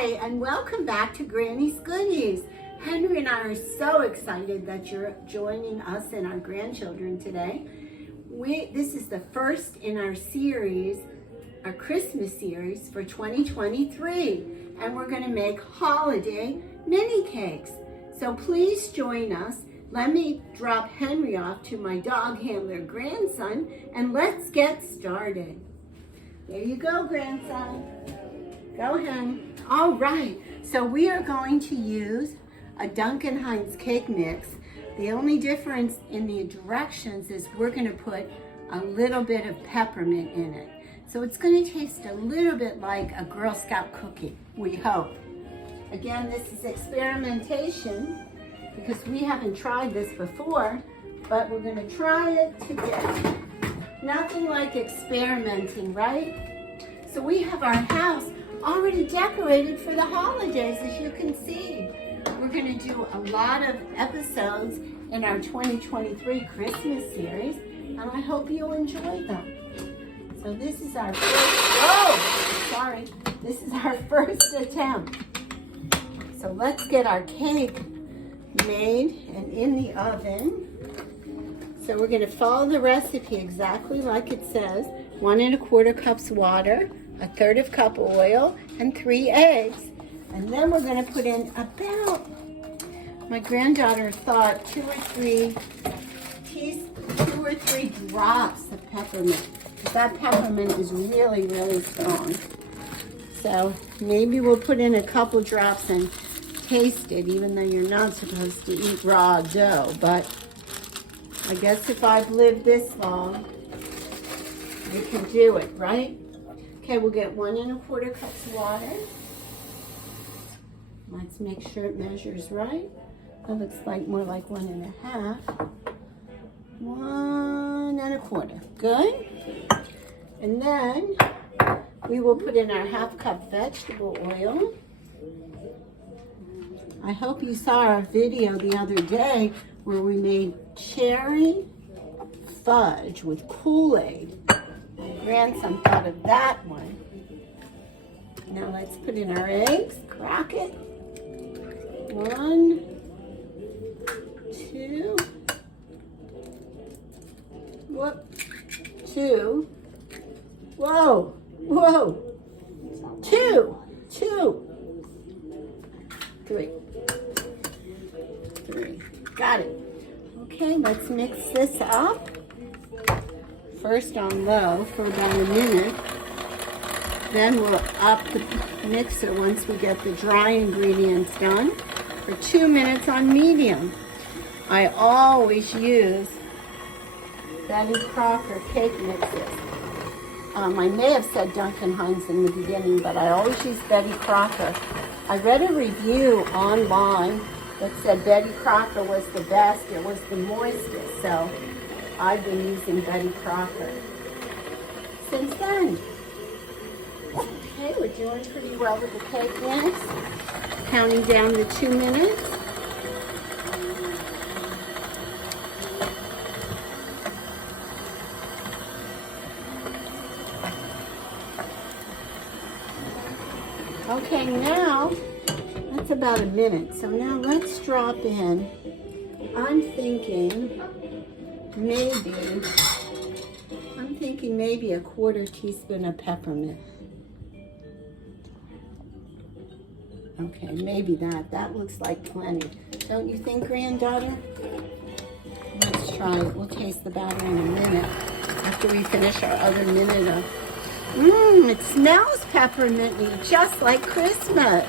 Hi, and welcome back to Granny's Goodies. Henry and I are so excited that you're joining us and our grandchildren today. This is the first in our series, our Christmas series for 2023, and we're going to make holiday mini cakes. So please join us. Let me drop Henry off to my dog handler grandson, and let's get started. There you go, grandson. Go ahead. All right, so we are going to use a Duncan Hines cake mix. The only difference in the directions is we're going to put a little bit of peppermint in it. So it's going to taste a little bit like a Girl Scout cookie, we hope. Again, this is experimentation because we haven't tried this before, but we're going to try it today. Nothing like experimenting, right? So we have our house already decorated for the holidays, as you can see. We're going to do a lot of episodes in our 2023 Christmas series, and I hope you'll enjoy them. So this is our this is our first attempt. So let's get our cake made and in the oven. So we're going to follow the recipe exactly like it says. 1 1/4 cups water, 1/3 cup oil, and 3 eggs. And then we're going to put in about, my granddaughter thought, 2 or 3 drops of peppermint. That peppermint is really, really strong. So maybe we'll put in a couple drops and taste it, even though you're not supposed to eat raw dough. But I guess if I've lived this long, we can do it, right? Okay, we'll get 1 1/4 cups of water. Let's make sure it measures right. That looks like more like 1 1/2. 1 1/4. Good. And then we will put in our 1/2 cup vegetable oil. I hope you saw our video the other day where we made cherry fudge with Kool-Aid. My grandson thought of that one. Now let's put in our eggs, crack it. 1, 2, 2, whoa, 2, 3. Got it. Okay, let's mix this up. First on low for about a minute. Then we'll up the mixer once we get the dry ingredients done for 2 minutes on medium. I always use Betty Crocker cake mixes. I may have said Duncan Hines in the beginning, but I always use Betty Crocker. I read a review online that said Betty Crocker was the best, it was the moistest, so I've been using Betty Crocker since then. Okay, we're doing pretty well with the cake mix. Counting down to 2 minutes. Okay, now that's about a minute. So now let's drop in. I'm thinking maybe a 1/4 teaspoon of peppermint. Okay, maybe that. That looks like plenty. Don't you think, granddaughter? Let's try it. We'll taste the batter in a minute after we finish our other minute of... it smells pepperminty, just like Christmas.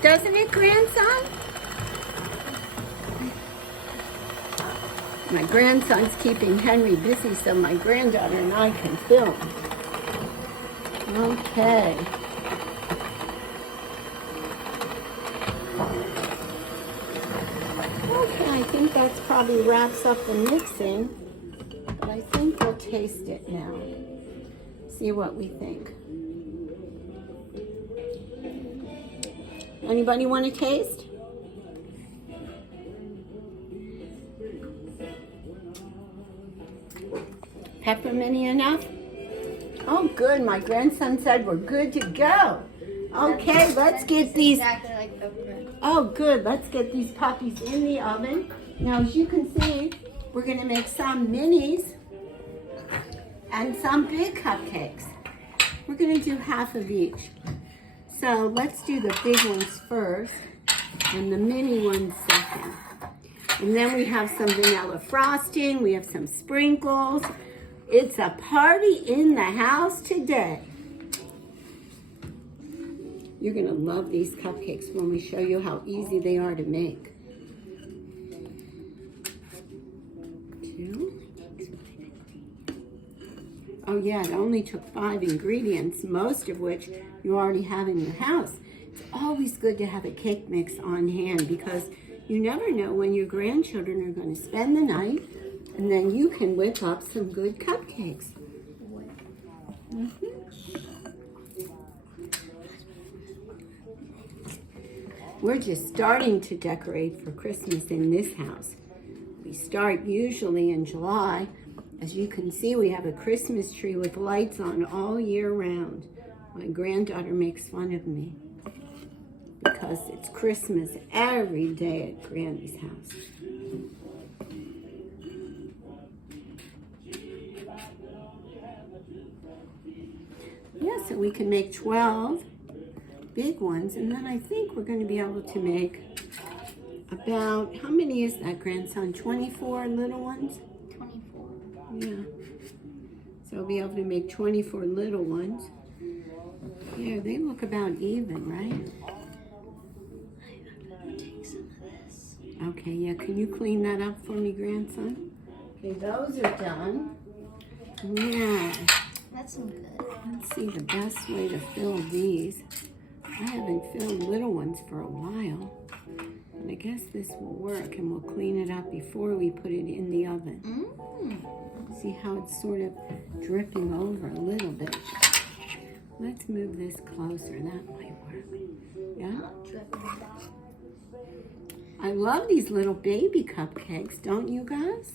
Doesn't it, grandson? My grandson's keeping Henry busy so my granddaughter and I can film. Okay. Okay, I think that's probably wraps up the mixing, but I think we'll taste it now. See what we think. Anybody want to taste? Pepperminty enough? Oh, good. My grandson said we're good to go. Okay, let's get these. Exactly like peppermint. Oh, good. Let's get these puppies in the oven. Now, as you can see, we're going to make some minis and some big cupcakes. We're going to do half of each. So let's do the big ones first and the mini ones second. And then we have some vanilla frosting. We have some sprinkles. It's a party in the house today. You're going to love these cupcakes when we show you how easy they are to make. 2. Oh yeah, it only took 5 ingredients, most of which you already have in your house. It's always good to have a cake mix on hand because you never know when your grandchildren are going to spend the night, and then you can whip up some good cupcakes. We're just starting to decorate for Christmas in this house. We start usually in July. As you can see, we have a Christmas tree with lights on all year round. My granddaughter makes fun of me because it's Christmas every day at Granny's house. Yeah, so we can make 12 big ones, and then I think we're going to be able to make about, how many is that, grandson? 24 little ones? 24. Yeah. So we'll be able to make 24 little ones. Yeah, they look about even, right? I'm gonna take some of this. Okay, yeah, can you clean that up for me, grandson? Okay, those are done. Now, That's some good. let's see the best way to fill these. I haven't filled little ones for a while. And I guess this will work, and we'll clean it up before we put it in the oven. See how it's sort of dripping over a little bit. Let's move this closer. That might work. Yeah? I love these little baby cupcakes, don't you guys?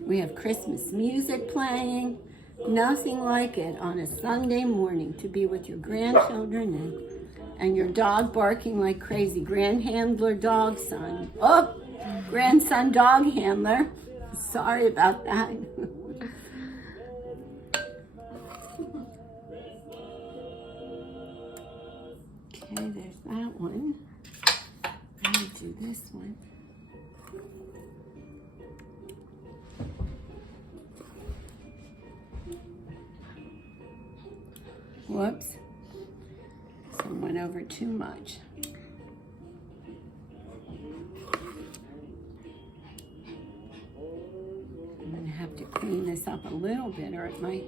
We have Christmas music playing. Nothing like it on a Sunday morning to be with your grandchildren and your dog barking like crazy. Grandhandler, dog son. Oh, grandson, dog handler. Sorry about that. Okay, there's that one. I'm going to do this one. Whoops. Some went over too much. I'm going to have to clean this up a little bit or it might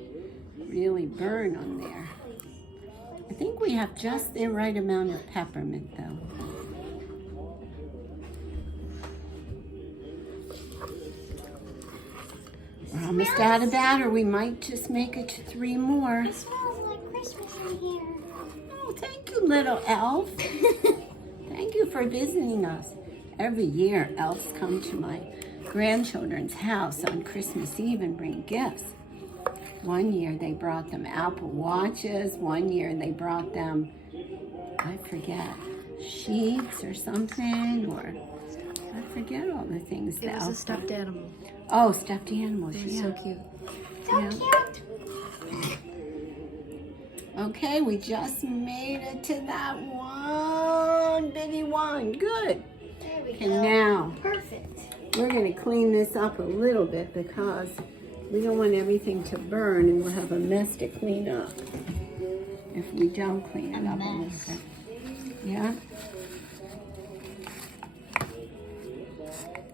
really burn on there. I think we have just the right amount of peppermint though. We're almost out of batter. We might just make it to 3 more. It smells like Christmas in here. Oh, thank you, little elf. Thank you for visiting us. Every year, elves come to my grandchildren's house on Christmas Eve and bring gifts. One year, they brought them Apple Watches. One year, they brought them, I forget, sheets or something, or I forget all the things. It was a stuffed animal. Oh, stuffed animals, They're yeah. so cute. Yeah. Okay, we just made it to that one bitty one. Good. There we Okay, go. now Perfect. we're going to clean this up a little bit because we don't want everything to burn and we'll have a mess to clean up if we don't clean it up a little bit. Yeah?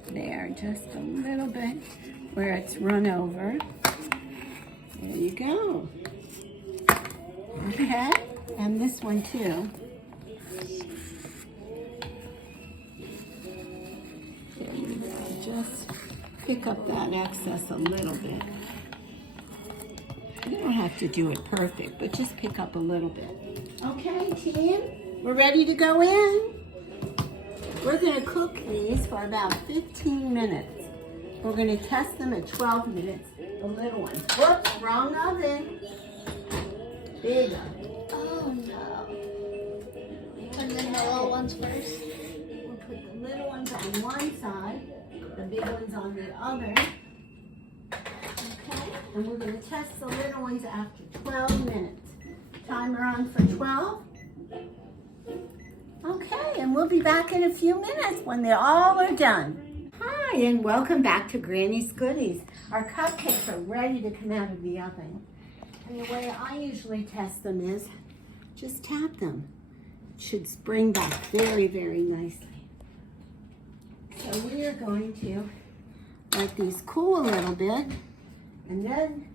There, just a little bit where it's run over. There you go. Okay, and this one too. There you go. Just pick up that excess a little bit. You don't have to do it perfect, but just pick up a little bit. Okay, team, we're ready to go in. We're going to cook these for about 15 minutes. We're going to test them at 12 minutes. The little one. Whoops, wrong oven. Big oven. Oh no. Put in the little ones first. We'll put the little ones on one side, the big ones on the other. Okay, and we're going to test the little ones after 12 minutes. Timer on for 12. Okay, and we'll be back in a few minutes when they all are done. Hi, and welcome back to Granny's Goodies. Our cupcakes are ready to come out of the oven. And the way I usually test them is just tap them. It should spring back very, very nicely. So we are going to let these cool a little bit, and then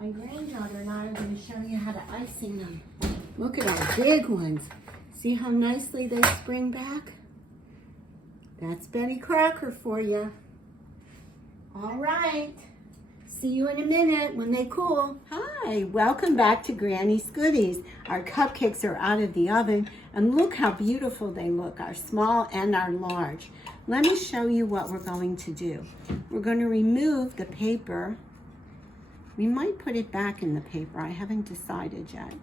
my granddaughter and I are going to show you how to icing them. Look at our big ones. See how nicely they spring back? That's Betty Crocker for you. All right. See you in a minute when they cool. Hi, welcome back to Granny's Goodies. Our cupcakes are out of the oven, and look how beautiful they look, our small and our large. Let me show you what we're going to do. We're going to remove the paper. We might put it back in the paper. I haven't decided yet.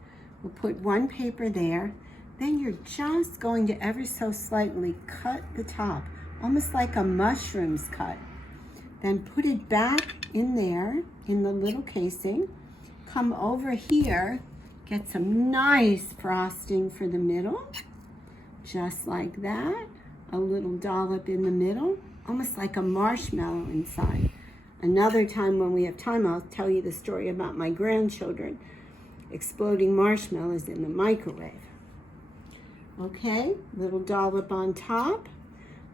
We'll put one paper there. Then you're just going to ever so slightly cut the top, almost like a mushroom's cut. Then put it back in there, in the little casing. Come over here, get some nice frosting for the middle, just like that. A little dollop in the middle, almost like a marshmallow inside. Another time when we have time, I'll tell you the story about my grandchildren exploding marshmallows in the microwave. Okay, little dollop on top.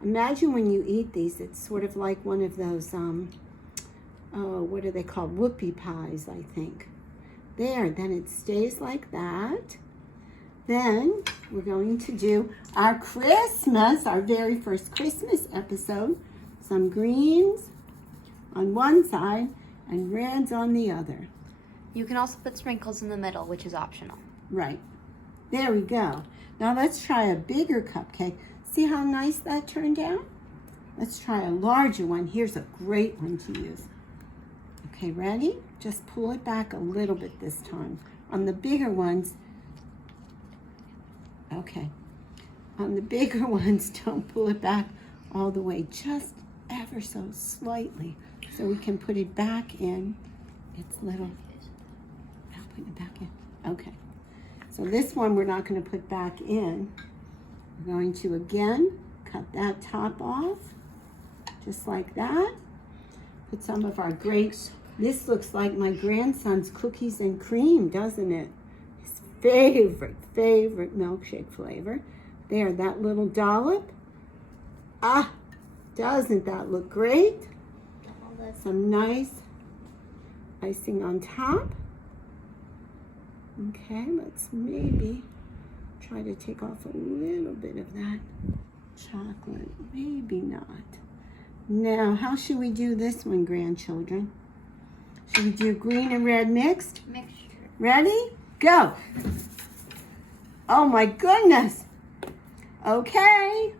Imagine when you eat these, it's sort of like one of those, what are they called? Whoopie pies, I think. There, then it stays like that. Then we're going to do our Christmas, our very first Christmas episode. Some greens on one side and reds on the other. You can also put sprinkles in the middle, which is optional. Right. There we go. Now let's try a bigger cupcake. See how nice that turned out? Let's try a larger one. Here's a great one to use. Okay, ready? Just pull it back a little bit this time. On the bigger ones, okay. On the bigger ones, don't pull it back all the way, just ever so slightly, so we can put it back in its little, I'll put it back in. Okay. So this one we're not going to put back in. We're going to again cut that top off, just like that. Put some of our grapes. This looks like my grandson's cookies and cream, doesn't it? His favorite milkshake flavor. There, that little dollop. Ah, doesn't that look great? Some nice icing on top. Okay, let's maybe try to take off a little bit of that chocolate. Maybe not. Now, how should we do this one, grandchildren? Should we do green and red mixed? Mixture. Ready? Go. Oh my goodness. Okay.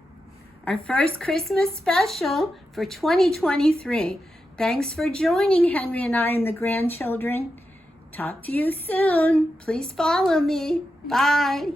Our first Christmas special for 2023. Thanks for joining Henry and I and the grandchildren. Talk to you soon. Please follow me. Bye.